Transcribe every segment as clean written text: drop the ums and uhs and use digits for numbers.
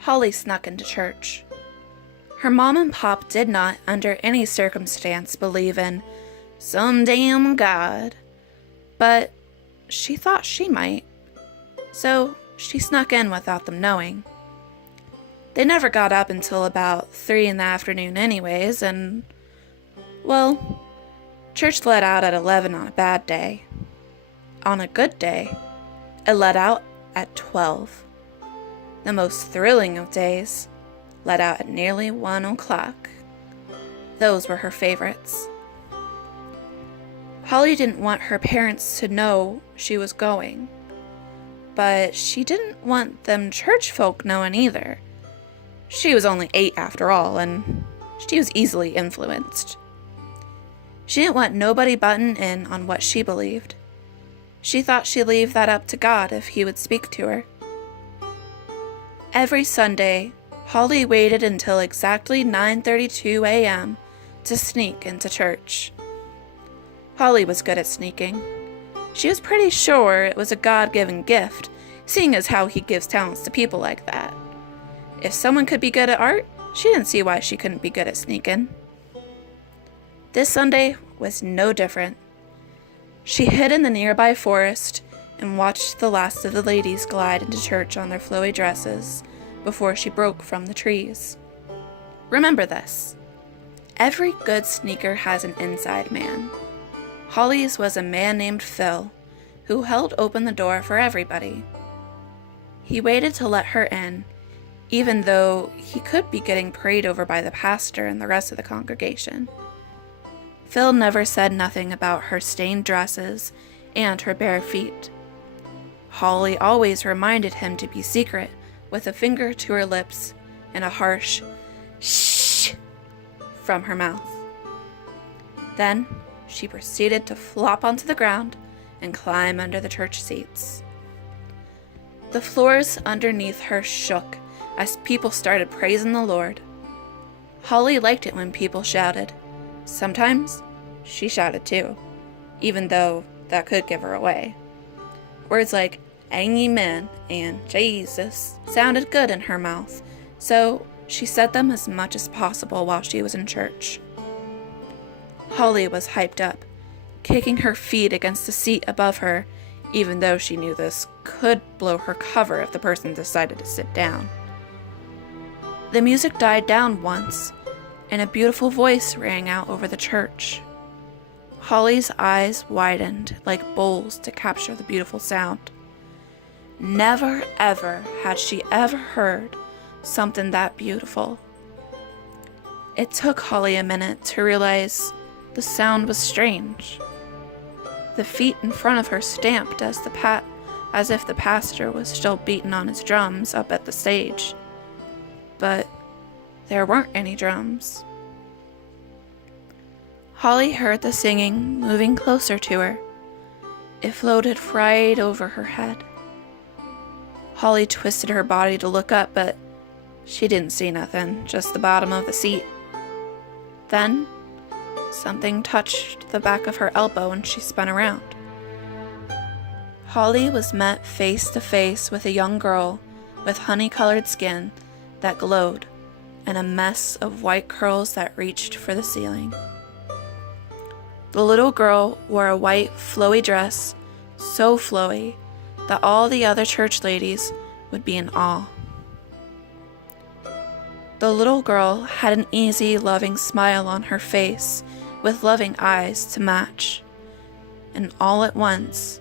Holly snuck into church. Her mom and pop did not, under any circumstance, believe in some damn God, but she thought she might, so she snuck in without them knowing. They never got up until about 3 in the afternoon anyways, and, well, church let out at 11 on a bad day. On a good day, it let out at 12. The most thrilling of days let out at nearly 1 o'clock. Those were her favorites. Holly didn't want her parents to know she was going, but she didn't want them church folk knowing either. She was only 8 after all, and she was easily influenced. She didn't want nobody butting in on what she believed. She thought she'd leave that up to God if he would speak to her. Every Sunday, Holly waited until exactly 9:32 a.m. to sneak into church. Holly was good at sneaking. She was pretty sure it was a God-given gift, seeing as how he gives talents to people like that. If someone could be good at art, she didn't see why she couldn't be good at sneaking. This Sunday was no different. She hid in the nearby forest and watched the last of the ladies glide into church on their flowy dresses before she broke from the trees. Remember this: every good sneaker has an inside man. Holly's was a man named Phil, who held open the door for everybody. He waited to let her in, even though he could be getting prayed over by the pastor and the rest of the congregation. Phil never said nothing about her stained dresses and her bare feet. Holly always reminded him to be secret, with a finger to her lips and a harsh shh from her mouth. Then she proceeded to flop onto the ground and climb under the church seats. The floors underneath her shook as people started praising the Lord. Holly liked it when people shouted. Sometimes she shouted too, even though that could give her away. Words like Amen and Jesus sounded good in her mouth, so she said them as much as possible while she was in church. Holly was hyped up, kicking her feet against the seat above her, even though she knew this could blow her cover if the person decided to sit down. The music died down once, and a beautiful voice rang out over the church. Holly's eyes widened like bowls to capture the beautiful sound. Never ever had she ever heard something that beautiful. It took Holly a minute to realize the sound was strange. The feet in front of her stamped as if the pastor was still beating on his drums up at the stage. But there weren't any drums. Holly heard the singing moving closer to her. It floated right over her head. Holly twisted her body to look up, but she didn't see nothing, just the bottom of the seat. Then, something touched the back of her elbow and she spun around. Holly was met face to face with a young girl with honey-colored skin that glowed and a mess of white curls that reached for the ceiling. The little girl wore a white, flowy dress, so flowy that all the other church ladies would be in awe. The little girl had an easy, loving smile on her face with loving eyes to match. And all at once,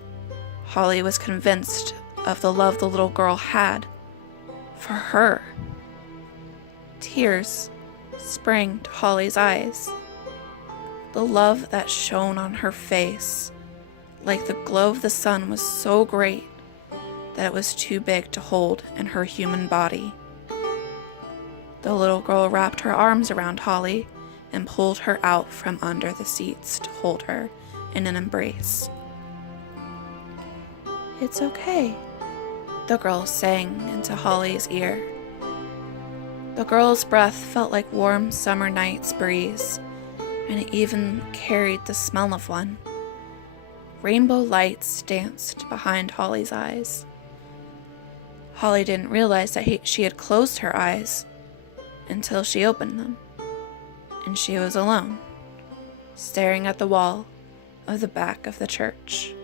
Holly was convinced of the love the little girl had for her. Tears sprang to Holly's eyes. The love that shone on her face, like the glow of the sun, was so great that it was too big to hold in her human body. The little girl wrapped her arms around Holly and pulled her out from under the seats to hold her in an embrace. "It's okay," the girl sang into Holly's ear. The girl's breath felt like warm summer night's breeze, and it even carried the smell of one. Rainbow lights danced behind Holly's eyes. Holly didn't realize that she had closed her eyes until she opened them, and she was alone, staring at the wall of the back of the church.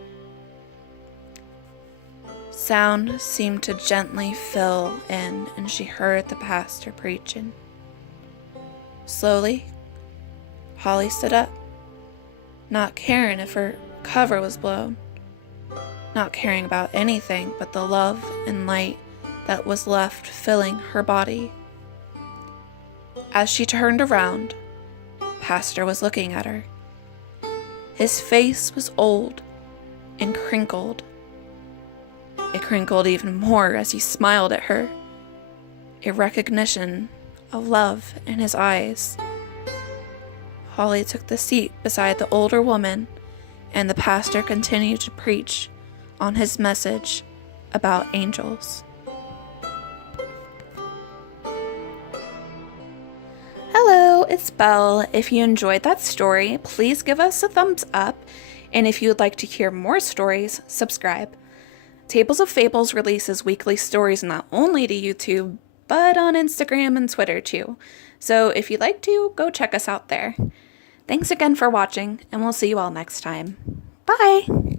Sound seemed to gently fill in, and she heard the pastor preaching. Slowly, Holly stood up, not caring if her cover was blown, not caring about anything but the love and light that was left filling her body. As she turned around, Pastor was looking at her. His face was old and crinkled. It crinkled even more as he smiled at her, a recognition of love in his eyes. Holly took the seat beside the older woman, and the pastor continued to preach on his message about angels. Hello, it's Belle. If you enjoyed that story, please give us a thumbs up, and if you would like to hear more stories, subscribe. Tables of Fables releases weekly stories not only to YouTube, but on Instagram and Twitter too. So if you'd like to, go check us out there. Thanks again for watching, and we'll see you all next time. Bye!